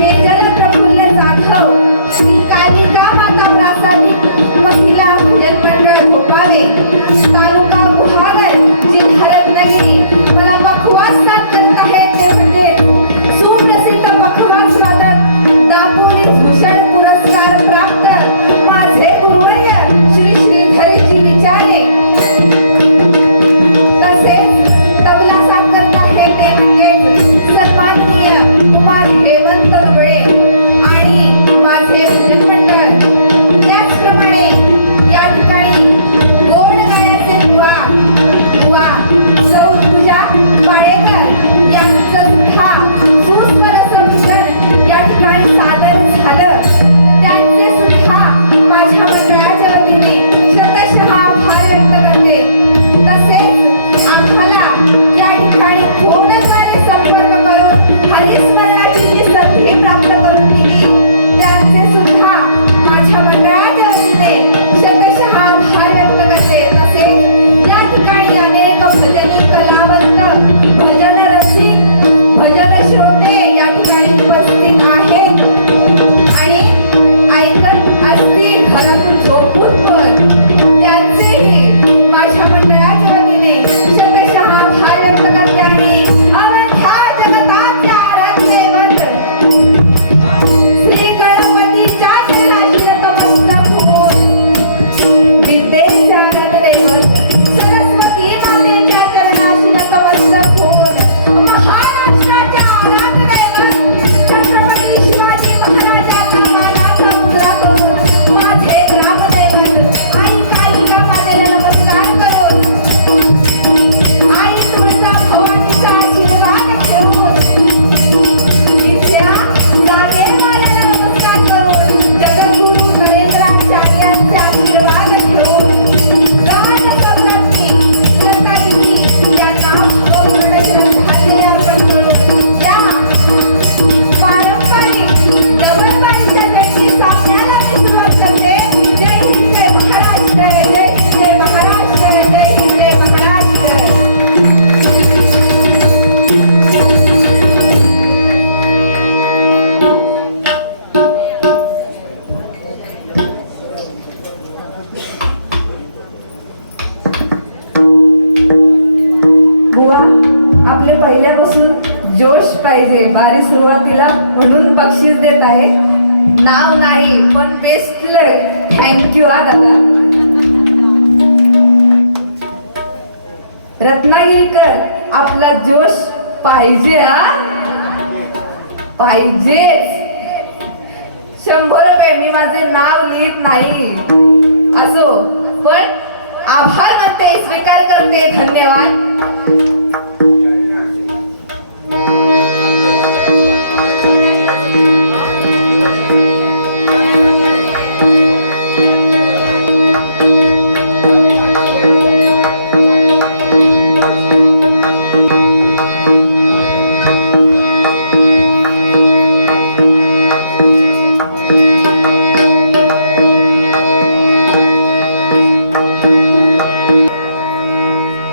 तेजल प्रफुल्ल जाधव श्री कालिका माता प्रासादिक महिला भजन मंडळ भोपाळे तालुका गुहागर जिल्हा रत्नागिरी मला बखवास साथ करत आहेत ते म्हणजे सुप्रसिद्ध बखवास वादक दापोली भूषण पुरस्कार प्राप्त माझे गुरुवर्य श्री श्रीधरजी विचारे तसेच तबला साथ करत आहेत ते म्हणजे सन्माननीय कुमार हेमंत दुबळे आणि माझे भजन मंडळ त्याचप्रमाणे या ठिकाणी गोड गाण्याचे बुवा सौ पूजा पाळेकर यांचं सुद्धा सुस्वर भजन या ठिकाणी सादर झालं त्यांचे सुद्धा माझ्या मंडळाच्या वतीने शतशः आभार व्यक्त करते तसेच आम्हाला या ठिकाणी फोनद्वारे संपर्क करून हरिस्मरणाची जी संधी प्राप्त करून दिली त्यांचे सुद्धा माझ्या मंडळाच्या वतीने शतशः आभार व्यक्त करते तसेच या ठिकाणी अनेक भजनी कलावंत भजन रसिक भजन श्रोते या ठिकाणी उपस्थित आहेत आणि ऐकत असतील घरातून झोपून पण त्यांचेही माझ्या मंडळाच्या वतीने शतशः आभार व्यक्त करते आणि अवघ्या जगताचे आराध्य श्री गणपतीच्या चरणाशी नतमस्तक होऊन विद्येचे आराध्य दैवत सरस्वती मातेच्या चरणाशी नतमस्तक होऊन महाराष्ट्राचे आराध्य दैवत छत्रपती शिवाजी महाराजांना मानाचा मुजरा करून माझे ग्रामदैवत आई कालिका मातेला नमस्कार करून आई तुळजा भवानीचा आशीर्वाद घेऊन तिथल्या जागेवाल्याला नमस्कार करून जगद्गुरु नरेंद्राचार्यांचे आशीर्वाद घेऊन राजसम्राज्ञी लतादीदी यांना भावपूर्ण श्रद्धांजली अर्पण करून या पारंपरिक डबलबारीच्या जयंती सामन्याला मी सुरुवात करते. जय हिंद जय महाराष्ट्र जय हिंद जय महाराष्ट्र जय हिंद जय महाराष्ट्र. बुवा आपले पहिल्यापासून जोश पाहिजे बारी सुरुवातीला म्हणून बक्षीस देत आहे नाव नाही पण बेस्ट लक. थँक्यू हा दादा. रत्नागिरीकर आपला जोश पाहिजे हा पाहिजेच. 100 रुपये मी माझे नाव लिहित नाही असो पण आभार मानते स्वीकार करते धन्यवाद.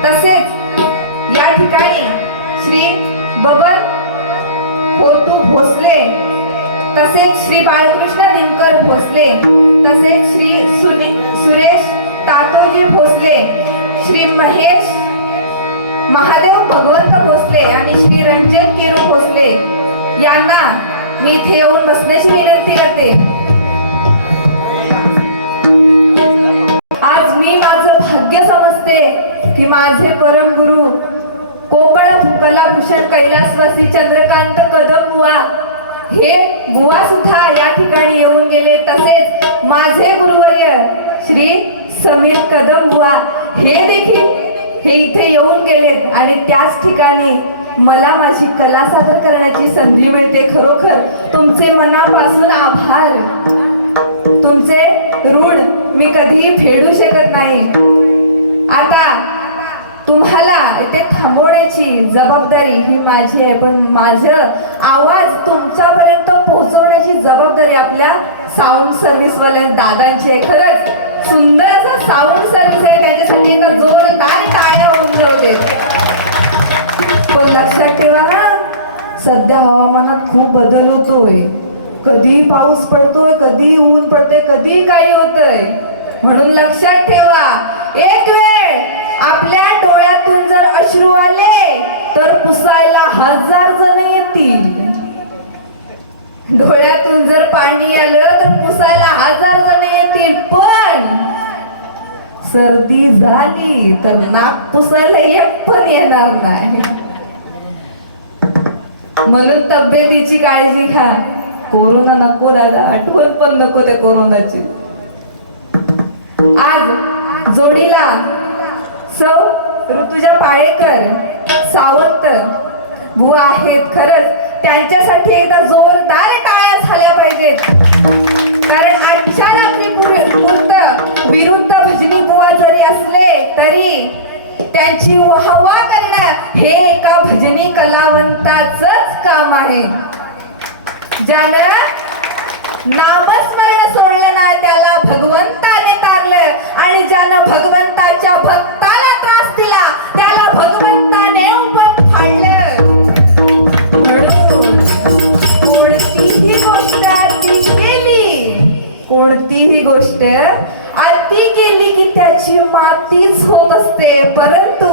तसेच या ठिकाणी श्री बबन होतू भोसले तसेच श्री बाळकृष्ण दिनकर भोसले तसेच श्री सुरेश तातोजी भोसले श्री महेश महादेव भगवंत भोसले आणि श्री रंजन केरू भोसले यांना मी इथे येऊन बसण्याची विनंती करते. आज मी माझं भाग्य समजते की माझे परम गुरु कोकण कलाभूषण कैलासवासी चंद्रकांत कदम बुवा हे बुवा सुद्धा या ठिकाणी येऊन गेले. तसेच माझे गुरुवर्य श्री समीर कदम बुवा हे देखील हे इथे येऊन गेले आणि त्याच ठिकाणी मला माझी कला सादर करण्याची संधी मिळते. खरोखर तुमचे मनापासून आभार. तुमचे ऋण मी कधीही फेडू शकत नाही. आता तुम्हाला इथे थांबवण्याची जबाबदारी ही माझी आहे पण माझं आवाज तुमच्यापर्यंत पोहोचवण्याची जबाबदारी आपल्या साऊंड सर्व्हिस वाल्या दादांची आहे. खरंच सुंदर असा साऊंड सर्व्हिस आहे त्याच्यासाठी एका जोरदार टाळ्या होऊन जाऊ देत. पण लक्षात ठेवा सध्या हवामानात खूप बदल होतोय. कधी पाऊस पडतोय, कधी ऊन पडतोय, कधी काही होतंय. म्हणून लक्षात ठेवा, एक वेळ आपल्या डोळ्यातून जर अश्रू आले तर पुसायला 1000 जण येतील. डोळ्यातून जर पाणी आलं तर पुसायला 1000 जण येतील. पण सर्दी झाली तर नाक पुसायला एक पण येणार नाही. म्हणून तब्येतीची काळजी घ्या. कोरोना नको दादा, आठवण पण नको त्या कोरोनाची. आज जोडीला सौ ऋतुजा पाळेकर सावंत बुवा आहेत. खरंच त्यांच्यासाठी एकदा जोरदार टाळ्या झाल्या पाहिजेत. कारण आजच्या रात्री विरुद्ध भजनी बुवा जरी असले तरी त्यांची वाहवा करणं हे एका भजनी कलावंताचंच काम आहे. ज्यानं नामस्मरण सोडलं नाही त्याला भगवंताने तारलं, आणि ज्यानं भगवंताच्या भक्ताला त्रास दिला त्याला भगवंताने उभं फाडलं. म्हणून कोणतीही गोष्ट अति केली, कोणतीही गोष्ट अति केली की त्याची मातीच होत असते. परंतु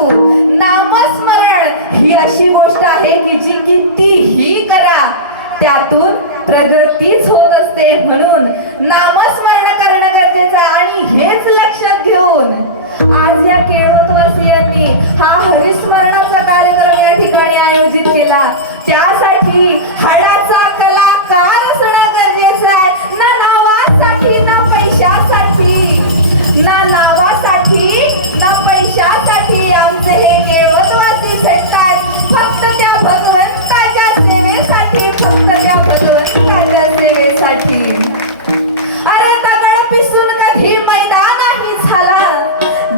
नामस्मरण ही अशी गोष्ट आहे की जी कितीही करा त्यातून प्रगतीच होत असते. म्हणून नामस्मरण करणं गरजेचं. आणि हेच लक्षात घेऊन आज या केळवतवासियांनी हा हरिस्मरणाचा कार्यक्रम या ठिकाणी आयोजित केला. त्यासाठी हाडाचा कलाकार असणं गरजेचं आहे. ना नावासाठी ना पैशासाठी, ना नावासाठी ना पैशासाठी आमचे हे केळवतवासी झटतात. फक्त त्या भगवंताच्या सेवेसाठी, फक्त त्या भगवंताच्या सेवेसाठी. अरे दगड पिसून कधी मैदानही झाला,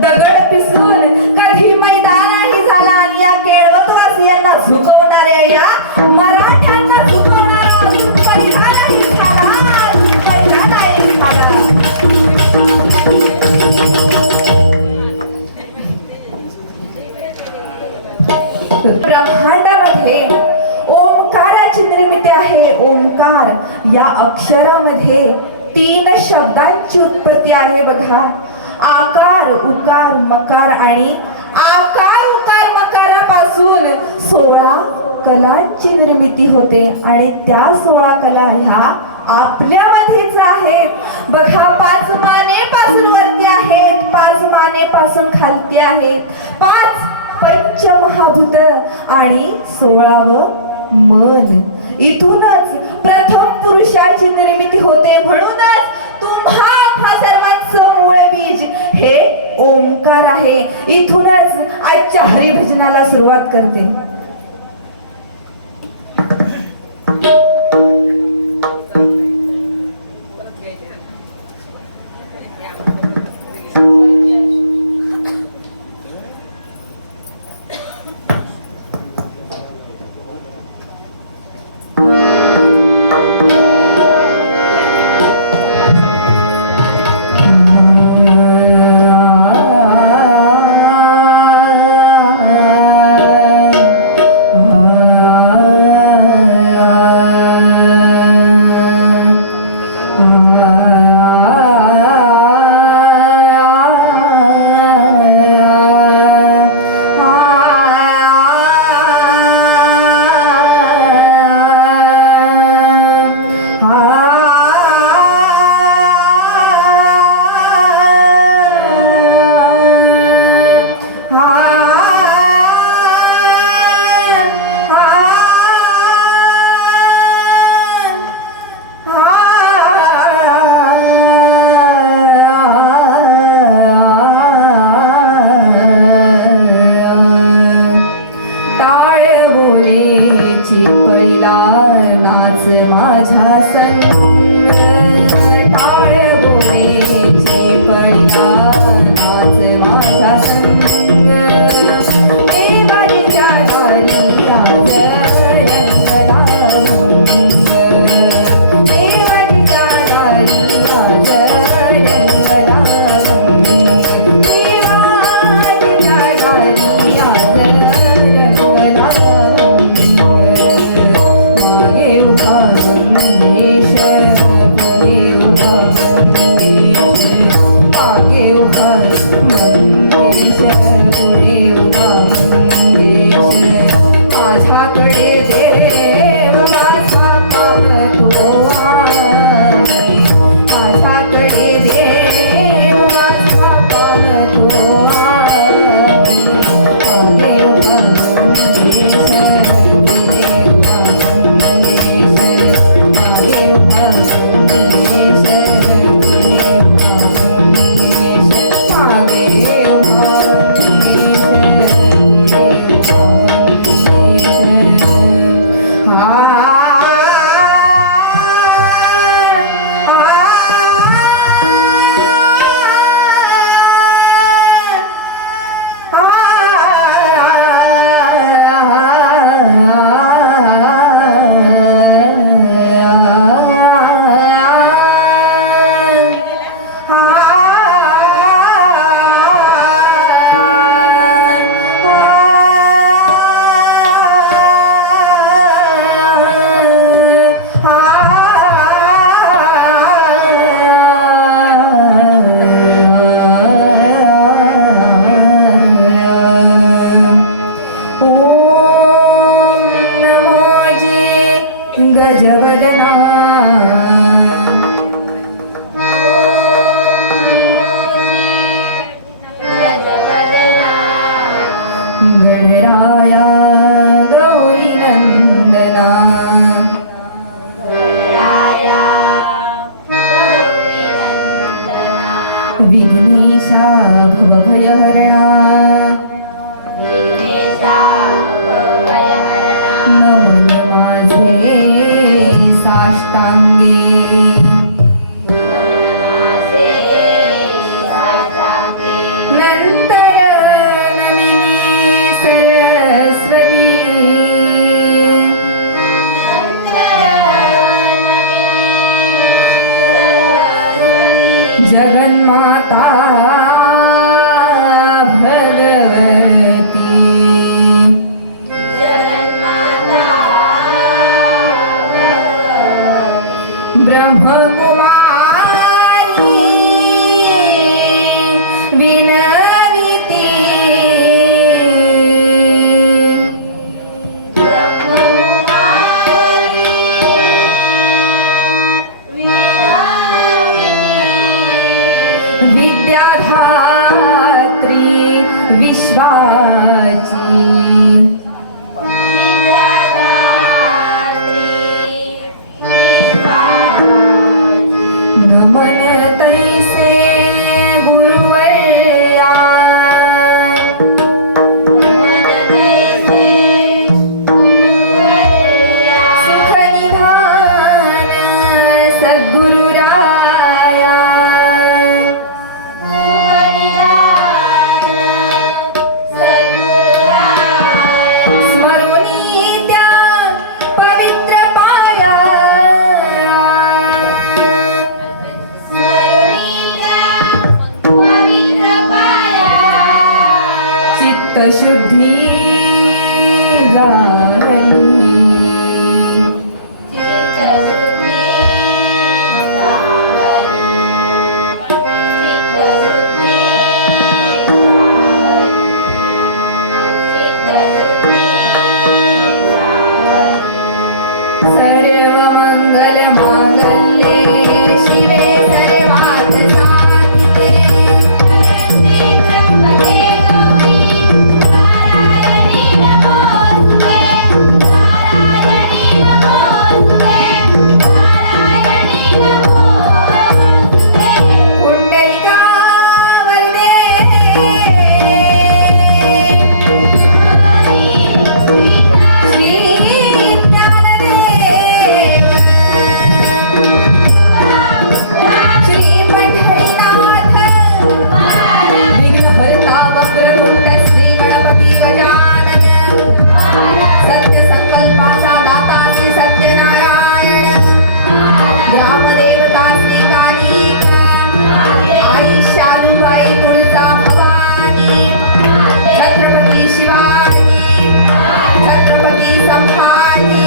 दगड पिसून कधी मैदानही झाला. आणि या केळवतवासियांना झुकवणाऱ्या या मराठ्यांना झुकवणारा अजून पहिला नाही झाला, अजून पहिला नाही झाला. ब्रह्मांडामध्ये ओंकाराची निर्मिती आहे. ओंकार या अक्षरामध्ये 3 शब्दांची उत्पत्ती आहे बघा. आकार, उकार, मकार. आणि आकार उकार मकारापासून 16 कलांची निर्मिती होते. आणि त्या 16 कला ह्या आपल्यामध्येच आहेत बघा. 5 मानेपासून वरती आहेत, 5 मानेपासून खालती आहेत, 5 पंचमहाभूत आणि 16वं मन. इथूनच प्रथम पुरुषाची निर्मिती होते. म्हणूनच तुम्हा सर्वांचं मूळ बीज हे ओंकार आहे. इथूनच आजच्या हरिभजनाला सुरुवात करते. नाच माझा संग टाळ बोलेची पडला नाच माझा संग देवाच्या दारी आज रंगला देवाच्या दारी आज रंगला देवाच्या दारी आज रंगला नंतर नमिनी सरस्वती जगन्माता भगवती ब्रह्मकुमारी विनविती विद्याधात्री विश्वाची नमन तैसे गुरुवर्या सुखनिधान सद्गुरुराया स्मरुनी त्या पवित्र पाया चित्तशुद्धी झाली सर्व मंगल मांगल्ये शिवे सर्वार्थ साधिके पुंडलिका वरदे श्री ज्ञानदेव श्री पंढरीनाथ विघ्नहर्ता वक्रतुंड श्री गणपती गजानन सत्य संकल्पाचा दाता श्री सत्यनारायण ग्रामदेवता श्री कालिका आई शालूबाई तुळजा भवानी छत्रपती शिवाजी छत्रपती संभाजी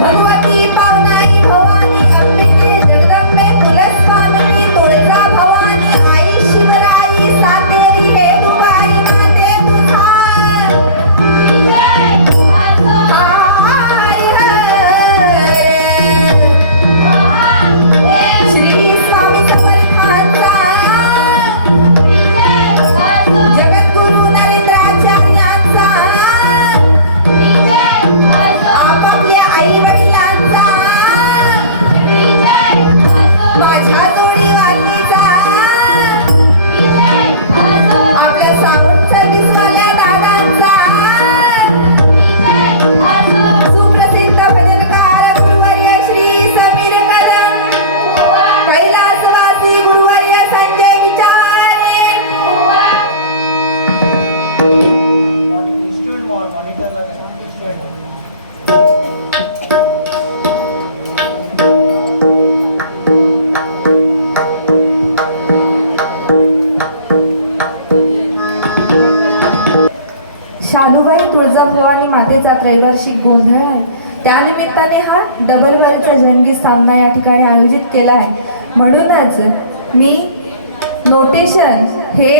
भगवती पावनाई भवानी अंबिके जगदंबे कुलस्वामिनी तुळजा भवानी आई शिवराई सातेरी हेदुबाई माते तुझा हाय श्री स्वामी समर्थांचा जगद्गुरु नरेंद्राचार्यांचा आपापल्या आई वडिलांचा माझ्या जोडीवालीचा आपल्या साऊंड सर्व्हिसवाल्या दादांचा सुप्रसिद्ध भजनकार गुरुवर्य श्री समीर कदम कैलासवासी गुरुवर्य संजय विचारे शालूबाई तुळजाभवानी मातेचा त्रैवार्षिक गोंधळ आहे. त्यानिमित्ताने हा डबल वरचा जंगी सामना या ठिकाणी आयोजित केला आहे. म्हणूनच मी नोटेशन हे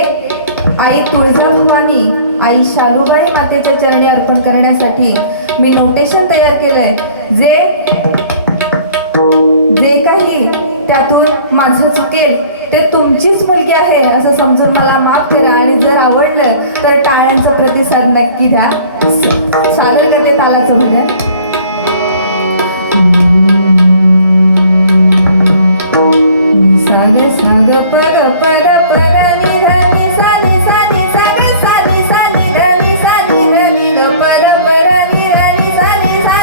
आई तुळजाभवानी आई शालूबाई मातेच्या चरणी अर्पण करण्यासाठी मी नोटेशन तयार केलंय. जे काही त्यातून माझं चुकेल ते तुमचीच मुलगी आहे असं समजून मला माफ करा आणि जर आवडलं तर टाळ्यांचा प्रतिसाद नक्की द्या. सादर करते तालाचं भजन. साग साग पग पद पद नि ध नि सा नि सा नि साग सा नि ध नि सा नि ध नि ग पद पद नि ध नि सा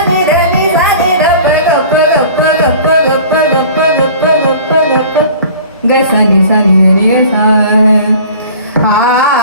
नि ध नि सा नि ध प ग प ग प ग प ग सा नि सा नि रे सा आ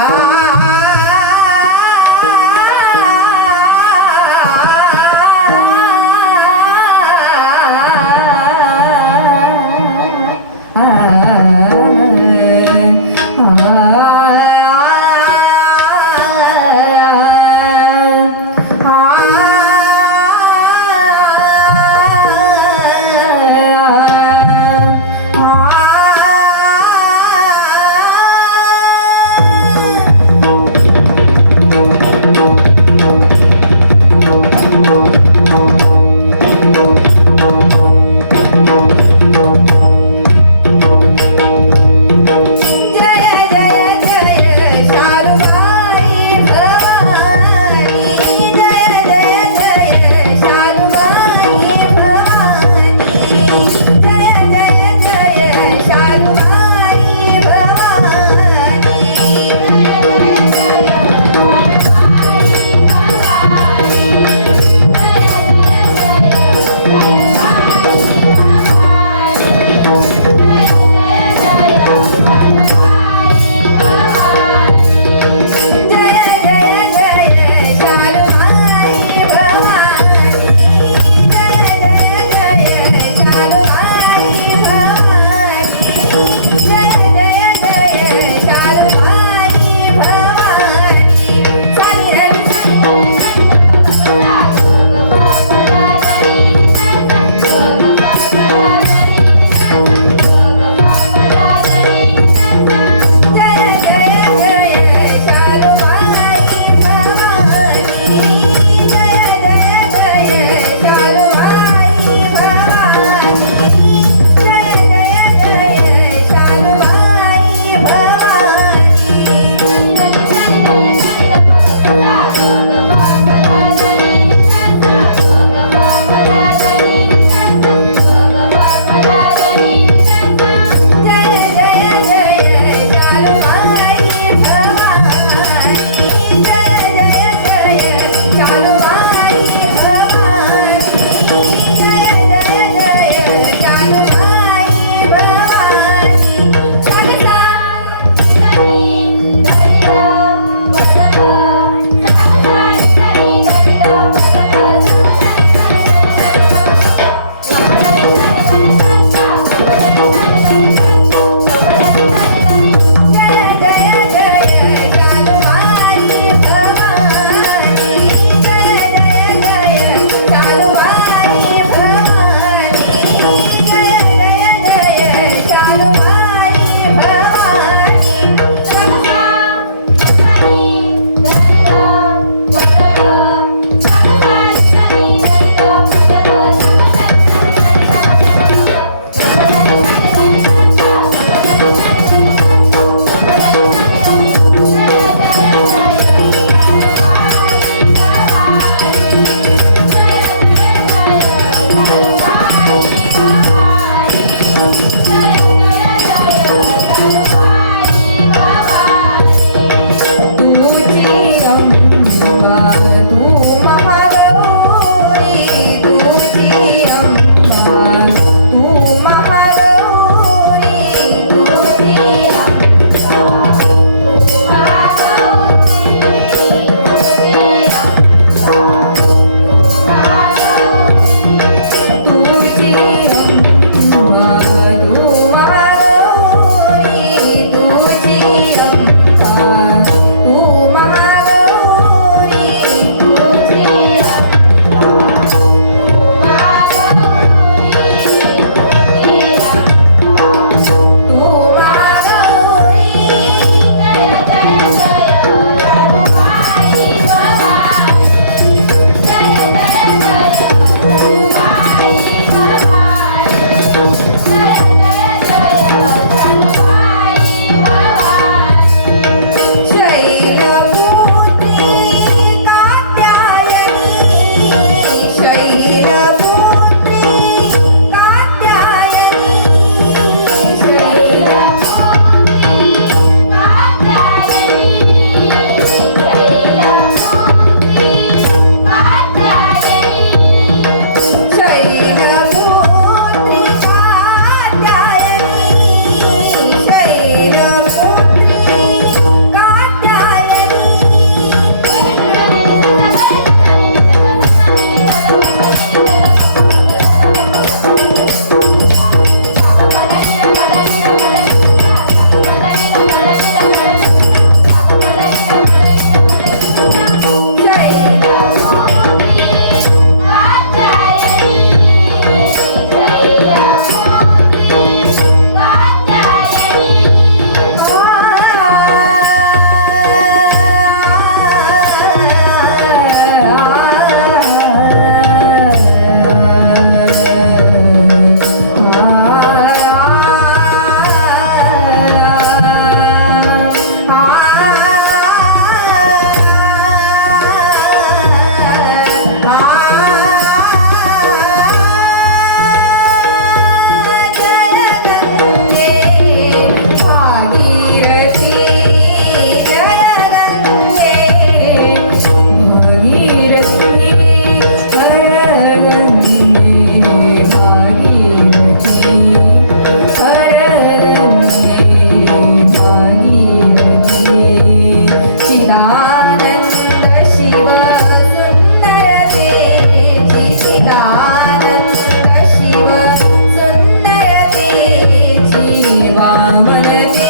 वामनतेची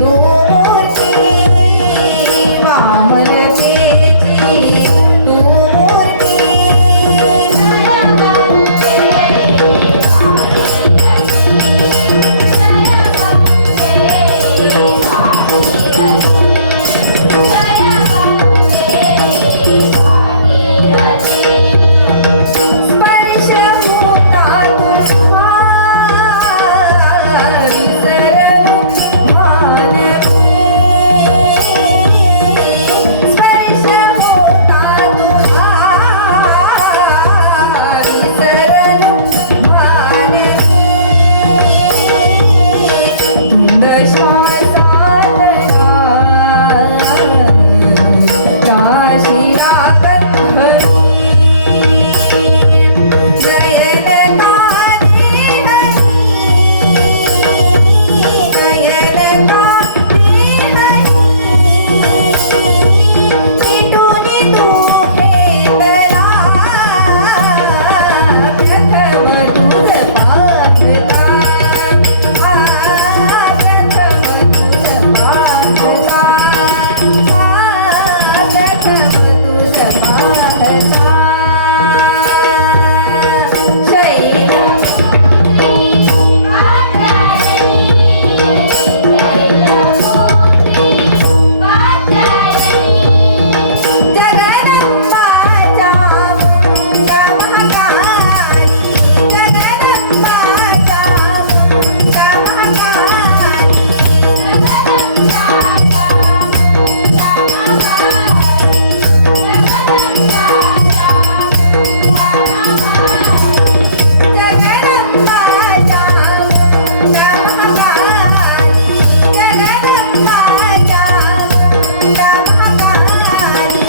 तू मूर्ती वामनतेची तू मूर्ती स्पर्श होता तुझा विसरलो मानवी स्पर्श होता तुझा विसरलो मानवी धुंद श्वासातला काशीला कथवी नयन काने नयन काने मिटून तू घेतला प्रथम तुझ पाहता प्रथम तुझ पाहता प्रथम तुझ पाहता शैल जगदंबाच्या मुंगा महाकाली जगदंबाच्या मुंगा महाकाली जगदंबाच्या मुंगा महाकाली जगदंबाच्या मुंगा महाकाली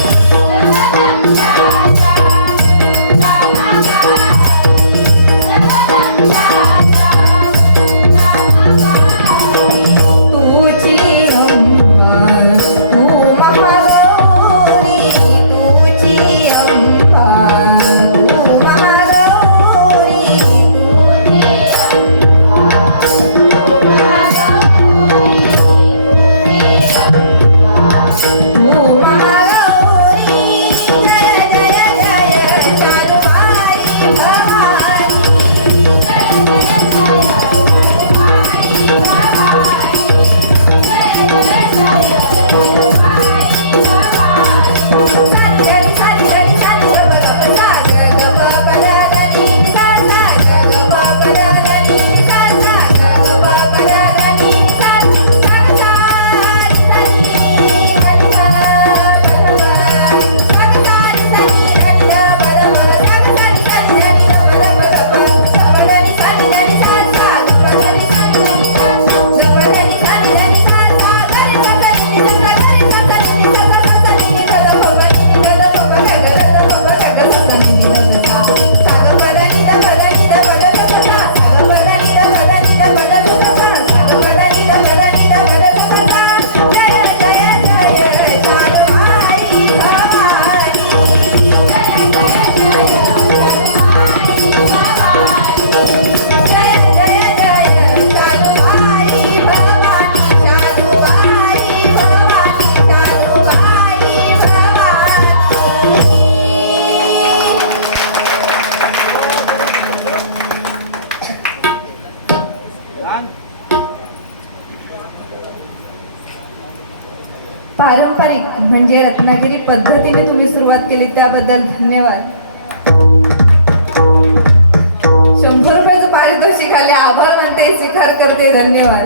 तुझी अंबा तू महागौरी तुझी अंबा तू महागौरी तू महागौरी जय जय जय चालुबाई भवानी सानी रनी सानी रनी सानी गप गप साग गप पदनी सा साग गप पदनी सा साग गप पदनी सा साग सानी सानी रनी साग बदब साग सानी सानी रनी बदब साग सानी सानी रनी बदब पदनी सानी रनी सा साग पदनी गपदनी सानी रनी सा साग रे पदनी सा रे पदनी सा पदनी गद पदनी गद पदनी गद पदनी गद पदनी गद साग पदनी द पदनी द पद सा साग पदनी द पदनी द पद सा साग पदनी द पदनी द पद सा जय जय जय चालुबाई भवानी जय जय जय चालुबाई भवानी चालुबाई भवानी चालुबाई भवानी पारंपरिक म्हणजे रत्नागिरी पद्धतीने तुम्ही सुरुवात केली त्याबद्दल धन्यवाद 100 रुपयाचं पारितोषिक आले आभार मानते स्वीकार करते धन्यवाद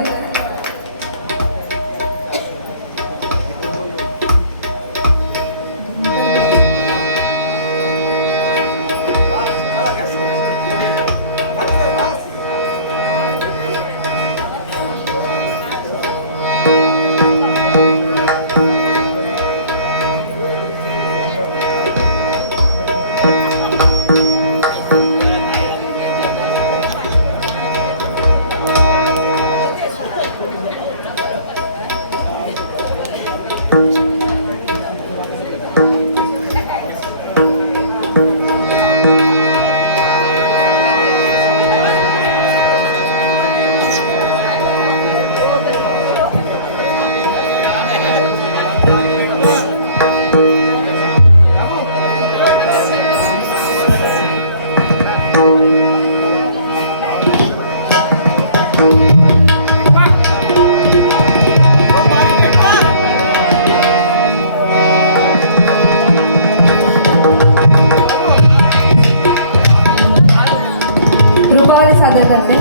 कव्वाली सादर करते.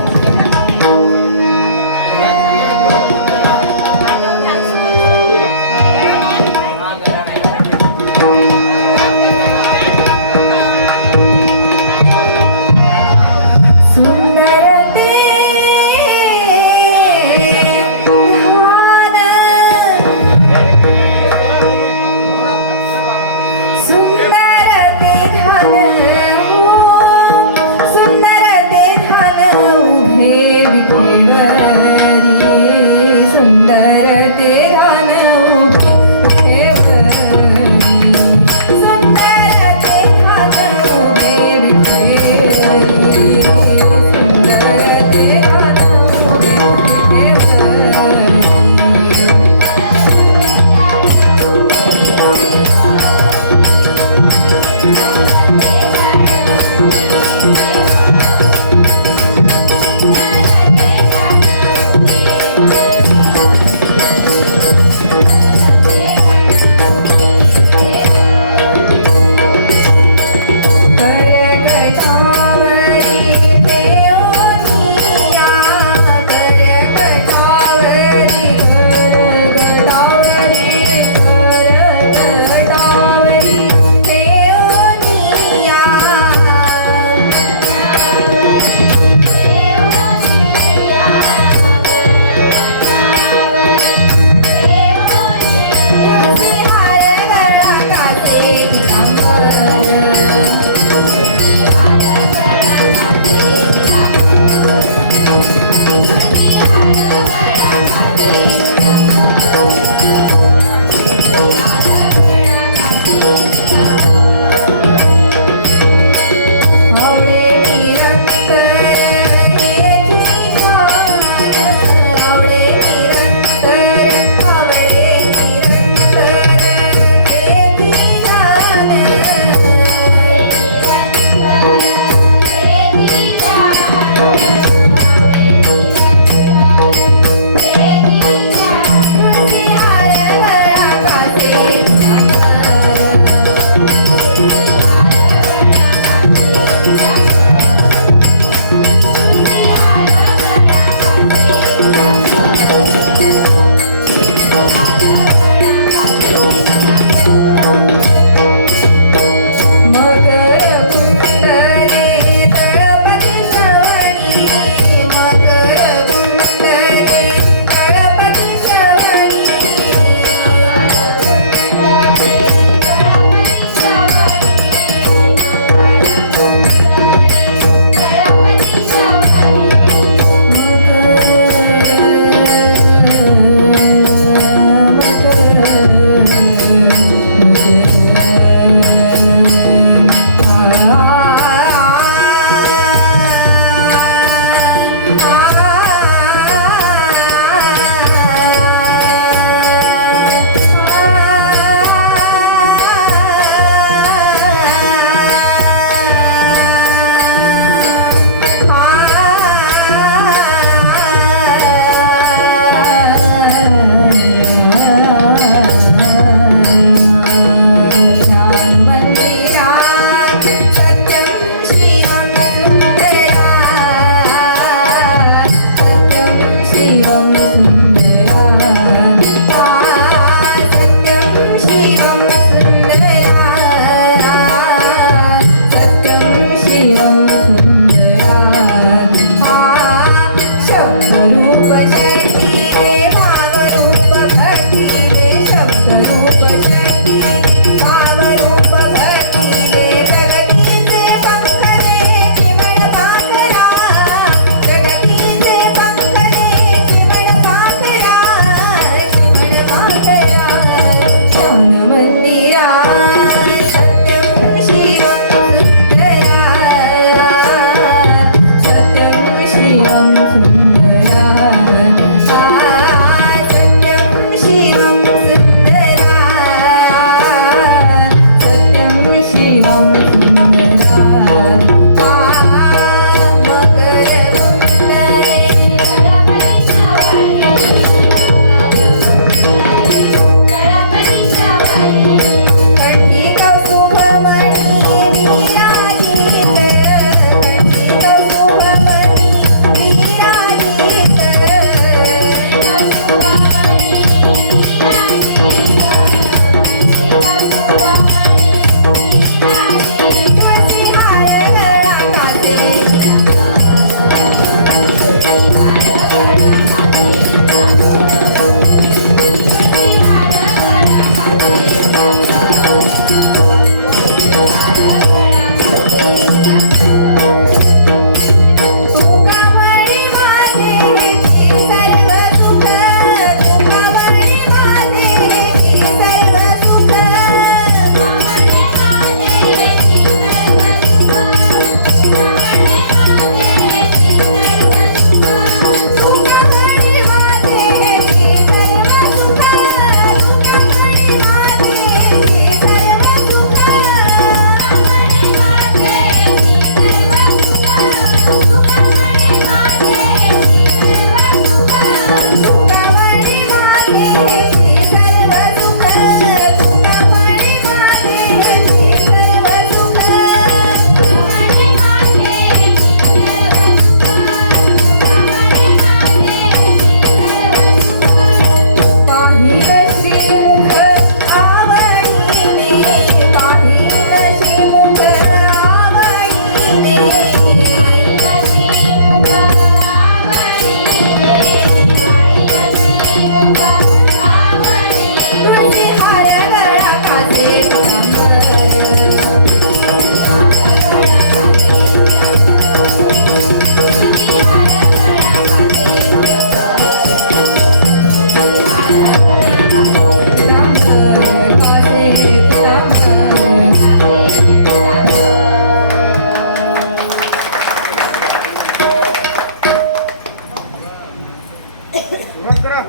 सुंदर ते ध्यान, सुंदर ते ध्यान हो, सुंदर ते ध्यान उभे विठेवरी, सुंदर ते ध्यान उभे विठेवरी, सुंदर ते ध्यान उभे विठेवरी, सुंदर ते ध्यान उभे विठेवरी. करगटावरी देवनिया, करगटावरी, करगटावरी, करगटावरी देवनिया. तुळशी हार गळा कासे पितांबर, आवडे निरंतर हेची ध्यान, आवडे निरंतर, आवडे निरंतर हेची ध्यान. तुळशी हार गळा कासे पितांबर, मकर कुंडले तळपती श्रवणी, मकर कुंडले तळपती श्रवणी, आ करा.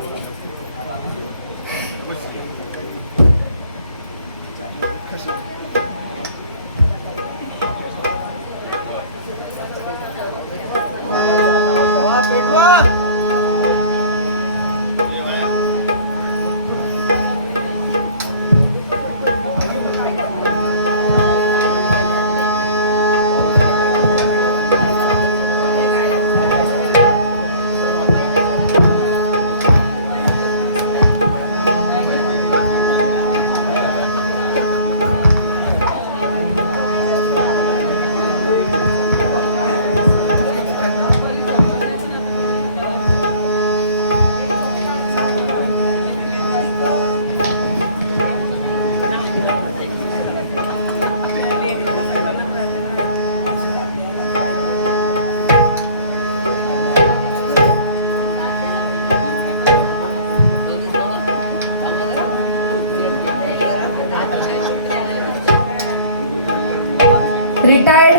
रिटायर्ड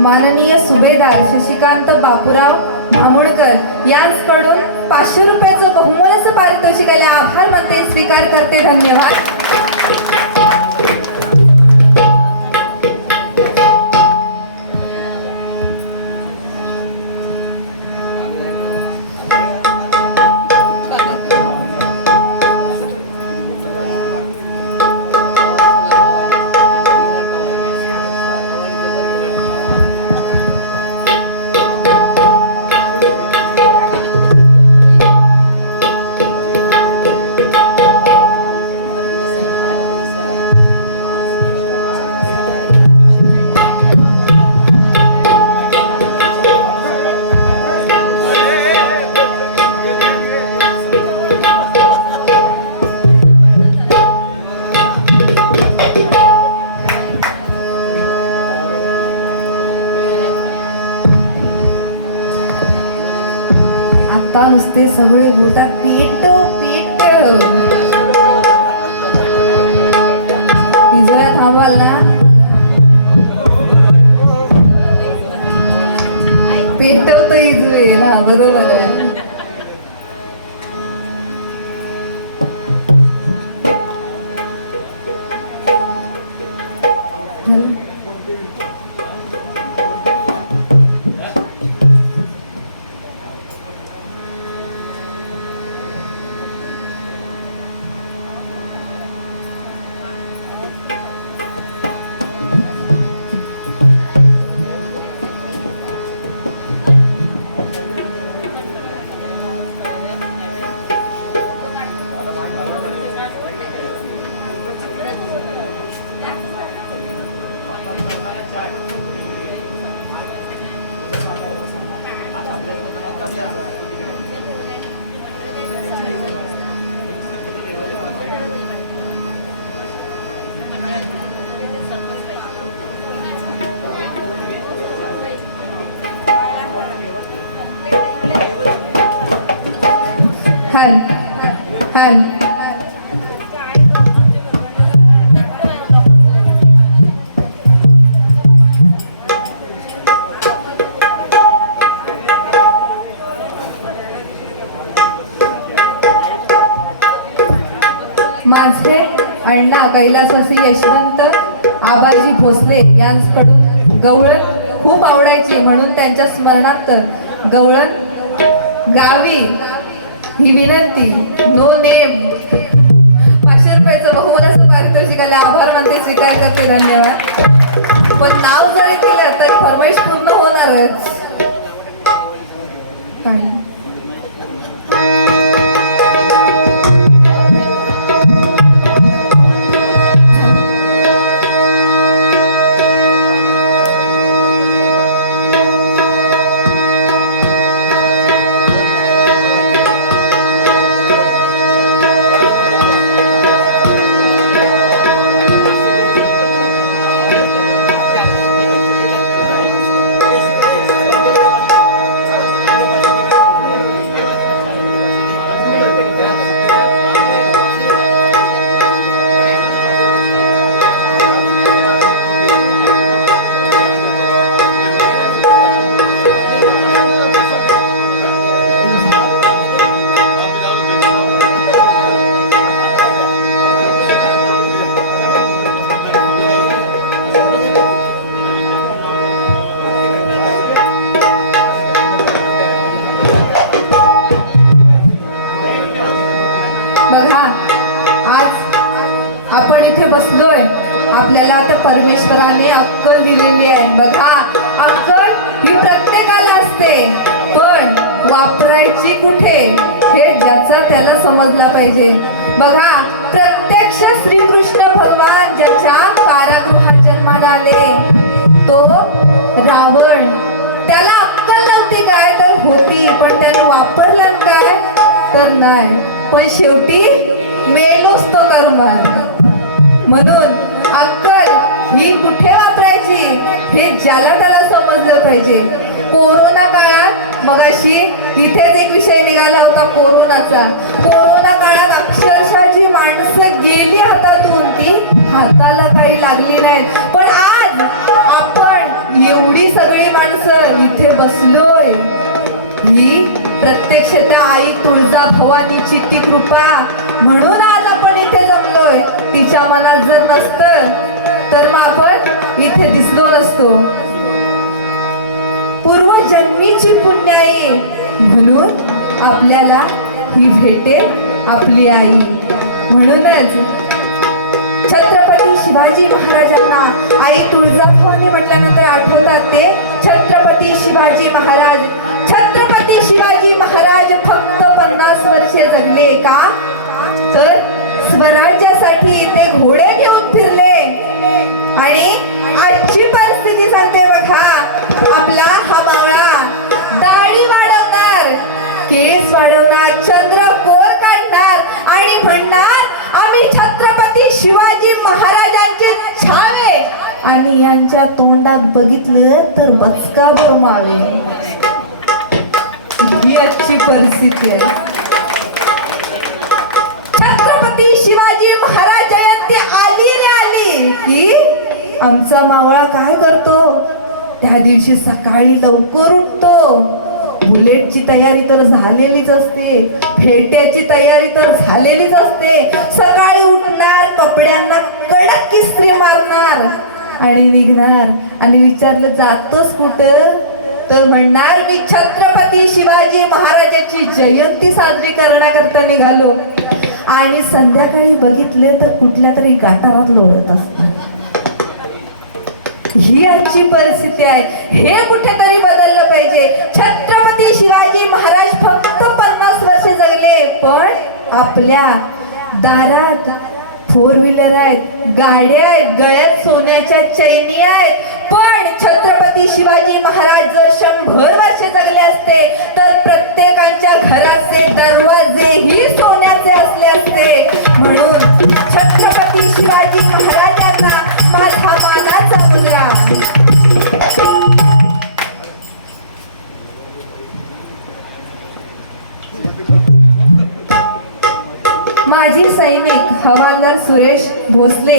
माननीय सुभेदार शशिकांत बापूराव आमोणकर यांच्याकडून 500 रुपयाचं बहुमोलाचं पारितोषिक आले. आभार मानते, स्वीकार करते. धन्यवाद. आता नुसते सगळे बोलतात पीठ पीठ. पिझोया थांबाल ना. पेटवतो इजवेल. हा बरोबर आहे. हल हल माझे अण्णा कैलासवासी यशवंत आबाजी भोसले यांच्याकडून गवळण खूप आवडायची, म्हणून त्यांच्या स्मरणार्थ गवळण गावी ही विनंती. नो नेम 500 रुपयाचं बहुमानाचं पारितोषिक आले. आभार मानते, स्वीकार करते. धन्यवाद. पण नाव जरी दिलं तरी फरमाईश पूर्ण होणारच. बघा, आज आपण इथे बसलोय, आपल्याला आता परमेश्वराने अक्कल दिलेली आहे. बघा, अक्कल ही प्रत्येकाला असते, पण वापरायची कुठे हे ज्याचा त्याला समजला पाहिजे. बघा, प्रत्यक्ष श्रीकृष्ण भगवान ज्याच्या कारागृहात जन्माला आले तो रावण. त्याला अक्कल नव्हती काय तर होती, पण त्याने वापरलं काय तर नाही, पण शेवटी मेलोच तो कर्माला. म्हणून अक्कल ही कुठे वापरायची हे ज्याला त्याला समजलं पाहिजे. कोरोना काळात मगाशी इथेच एक विषय निघाला होता कोरोनाचा. कोरोना काळात अक्षरशः जी माणसं गेली हातातून ती हाताला काही लागली नाहीत, पण आज आपण एवढी सगळी माणसं इथे बसलोय ही प्रत्यक्ष त्या आई तुळजा भवानीची ती कृपा. म्हणून आज आपण इथे जमलोय. तिच्या मनात जर नसतं तर मग आपण इथे दिसलो नसतो. पूर्वजन्मीची पुण्याई म्हणून आपल्याला ही भेटेल आपली आई. म्हणूनच छत्रपती शिवाजी महाराजांना आई तुळजाभवानी म्हटल्यानंतर आठवतात ते छत्रपती शिवाजी महाराज. छत्रपती शिवाजी महाराज फक्त 50 वर्षे जगले का तर स्वराज्यासाठी ते घोडे घेऊन फिरले. आणि आजची परिस्थिती सांगते बघा, आपला हा मावळा दाढी वाढवणार, केस वाढवणार, चंद्रकोर काढणार आणि म्हणणार आम्ही छत्रपती शिवाजी महाराजांचे छावे, आणि यांच्या तोंडात बघितलं तर बचका भरमावे. ही आजची परिस्थिती आहे. छत्रपती शिवाजी महाराज जयंती आली रे आली की आमचा मावळा काय करतो, त्या दिवशी सकाळी लवकर उठतो. बुलेटची तयारी तर झालेलीच असते, फेट्याची तयारी तर झालेलीच असते. सकाळी उठणार, कपड्यांना कडक इस्त्री मारणार आणि निघणार. आणि विचारलं जातोस कुठं तर म्हणणार मी छत्रपती शिवाजी महाराजांची जयंती साजरी करण्याकरता निघालो. आणि संध्याकाळी बघितले तर कुठल्या तरी गाठारात लोळत असतात. ही आजची परिस्थिती आहे. हे कुठेतरी बदललं पाहिजे. छत्रपती शिवाजी महाराज फक्त 50 वर्षे जगले, पण आपल्या दारात 4 व्हीलर आहेत, गाड्या आहेत, गळ्यात सोन्याच्या चैनी आहेत. पण छत्रपती शिवाजी महाराज जर 100 वर्षे जगले असते तर प्रत्येकाच्या घराचे दरवाजे ही सोन्याचे असले असते. म्हणून छत्रपती शिवाजी महाराजांना माझा मानाचा मुलगा. माजी सैनिक हवालदार सुरेश भोसले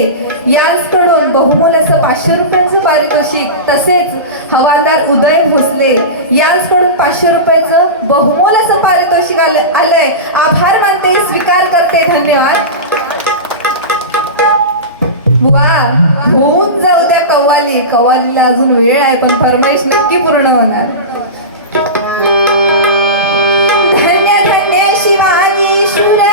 यांकडून बहुमोल असं 500 रुपयांचं पारितोषिक, तसेच हवालदार उदय भोसले यांकडून 500 रुपयाचं बहुमोल असं पारितोषिक आलंय. आभार मानते, स्वीकार करते, धन्यवाद. बुवा, होऊन जाऊ द्या कव्वाली. कव्वालीला अजून वेळ आहे, पण फरमाईश नक्की पूर्ण होणार. धन्य धन्य शिवाजी शूर.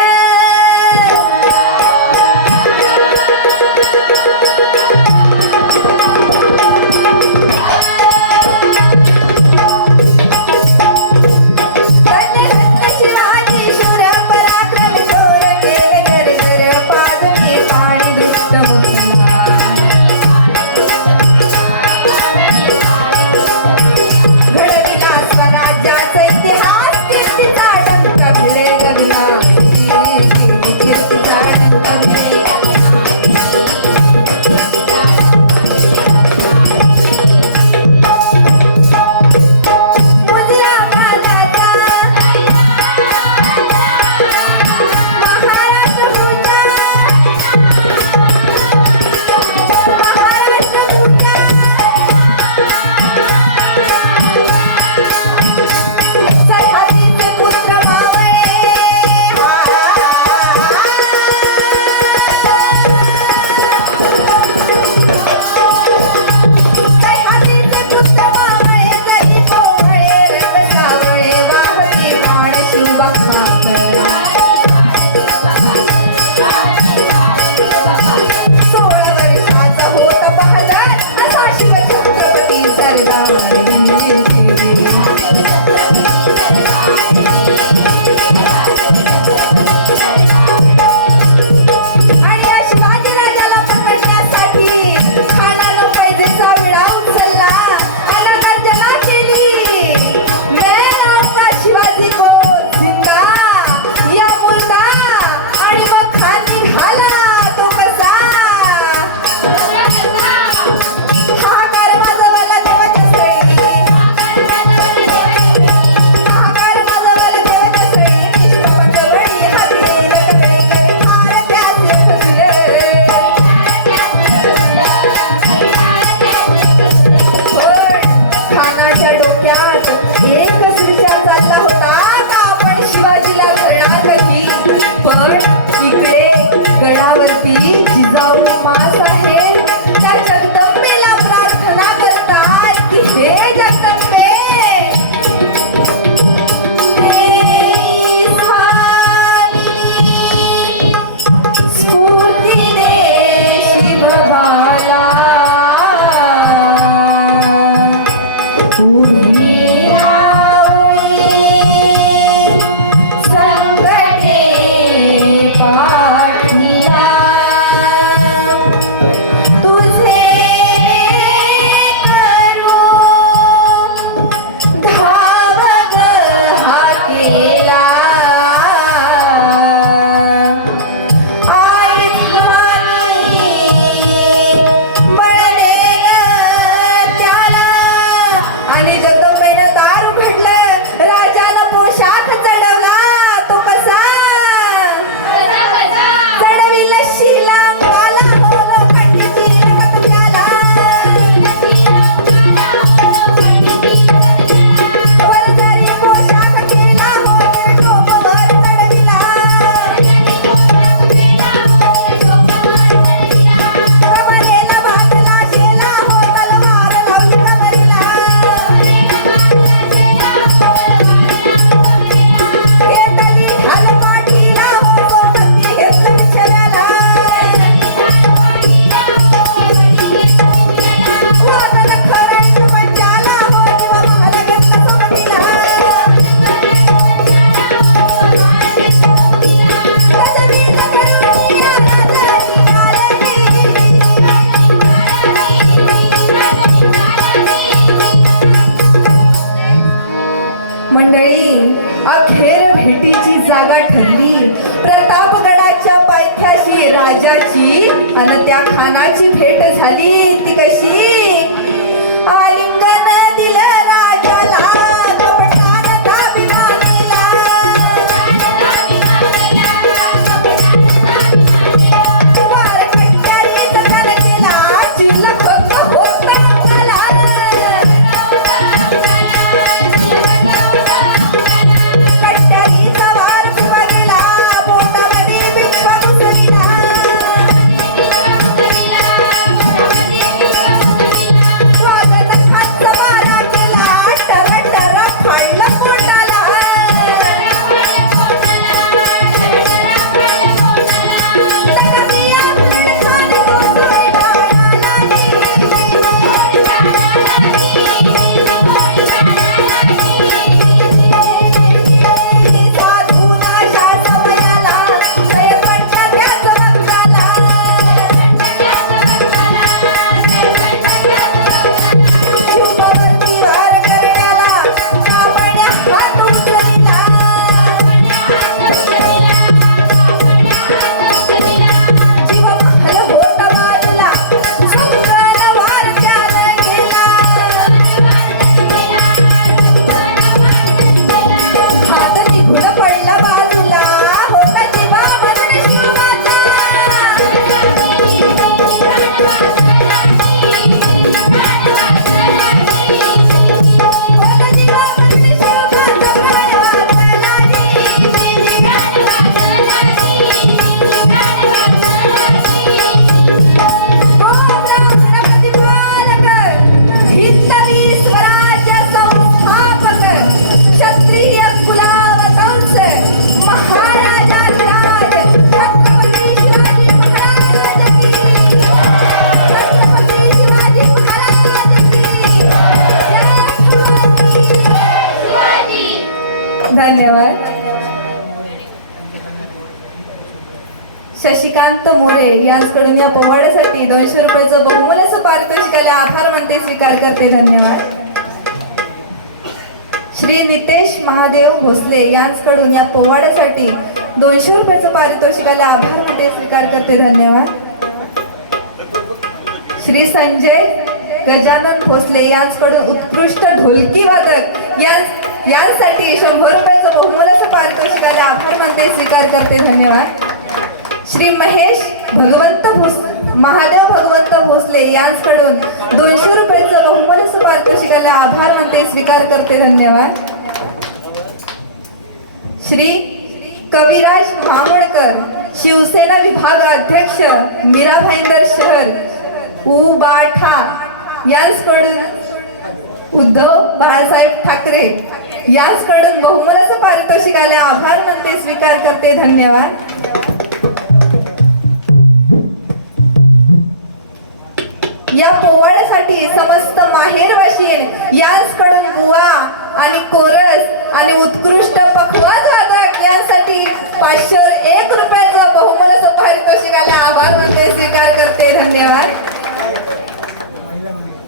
गडावरती जिजाऊ मास आहे त्या जगदंबेला प्रार्थना करतात की हे जगदंबे अखेर भेटीची जागा ठरली प्रतापगडाच्या पायथ्याशी राजाची आणि त्या खानाची भेट झाली ती कशी आलिंगन दिलं राजाला कपटानं दाबिला गेला वार कट्यारीत त्यानं केला जिल्हा होता धन्यवाद. शशिकांत मोरे यांच्याकडून या पोवाड्यासाठी 200 रुपयाचं बहुमूल्याचं पारितोषिकाला आभार मानते स्वीकार करते. धन्यवाद. श्री नितेश महादेव भोसले यांच्याकडून या पोवाड्यासाठी 200 रुपयाचं पारितोषिकाला आभार मानते स्वीकार करते. धन्यवाद. श्री संजय गजानन भोसले यांच्याकडून उत्कृष्ट ढोलकी वादक यांसाठी 100 रुपयाचं बहुमूल्याचं पारितोषिकाला आभार मानते स्वीकार करते. धन्यवाद. श्री महेश महादेव भगवंत भोसले यांच्याकडून 200 रुपयाचं बहुमूल्याचं पारितोषिकाला आभार मानते स्वीकार करते. धन्यवाद. श्री कविराज मामणकर, शिवसेना विभाग अध्यक्ष मीरा भाईंदर शहर उबाठा यांच्याकडून उद्धव बाळासाहेब ठाकरे यांच्याकडून बहुमोलाचं पारितोषिक आले, आभार मानते, स्वीकार करते, धन्यवाद. या पोवाड्यासाठी समस्त माहेरवाशीण यांच्याकडून बुवा आणि कोरस आणि उत्कृष्ट पखवाज वादक यांसाठी 501 रुपयाचं बहुमोलाचं पारितोषिक आले, आभार मानते, स्वीकार करते, धन्यवाद.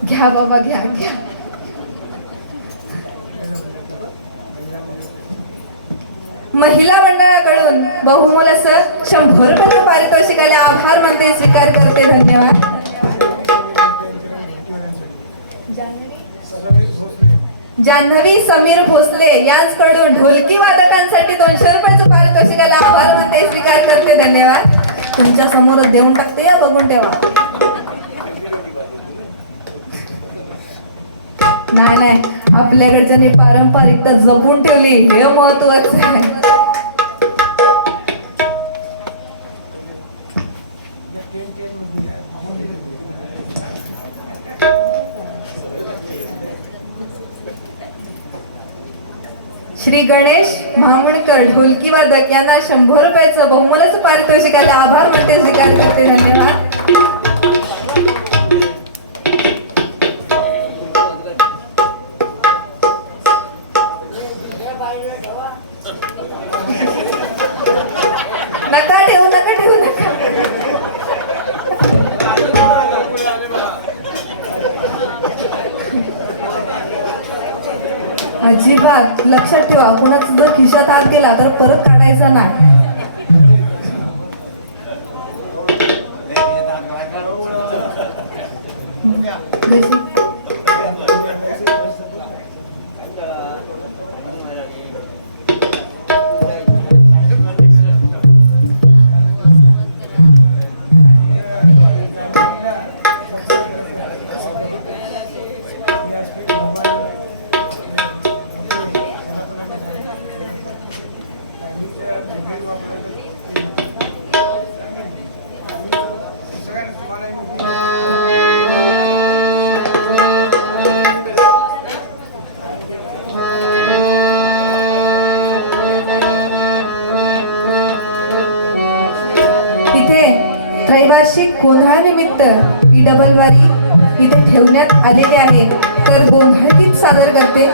घ्या बाबा घ्या घ्या. महिला मंडळाकडून बहुमोलाचं 100 रुपयाचं पारितोषिक आले, आभार मानते, स्वीकार करते, धन्यवाद. जान्हवी समीर भोसले यांच्याकडून ढोलकी वादकांसाठी 200 रुपयाचं पारितोषिक आले, आभार मानते, स्वीकार करते, धन्यवाद. तुमच्या समोरच देऊन टाकते, या बघून ठेवा. नाही आपल्याकडच्या पारंपरिकता जपून ठेवली, हे महत्वाचं आहे. श्री गणेश मामणकर ढोलकी वादक यांना 100 रुपयाचं बहुमोलाचं पारितोषिक आले, आभार मानते, स्वीकार करते, धन्यवाद. नका ठेवू नका. अजिबात लक्षात ठेवा, कुणाचा जर खिशात हात गेला तर परत काढायचा नाही. त्रैवार्षिक गोंधळानिमित्त ही डबल वारी इथे ठेवण्यात आलेली आहे, तर गोंधळ गीत सादर करते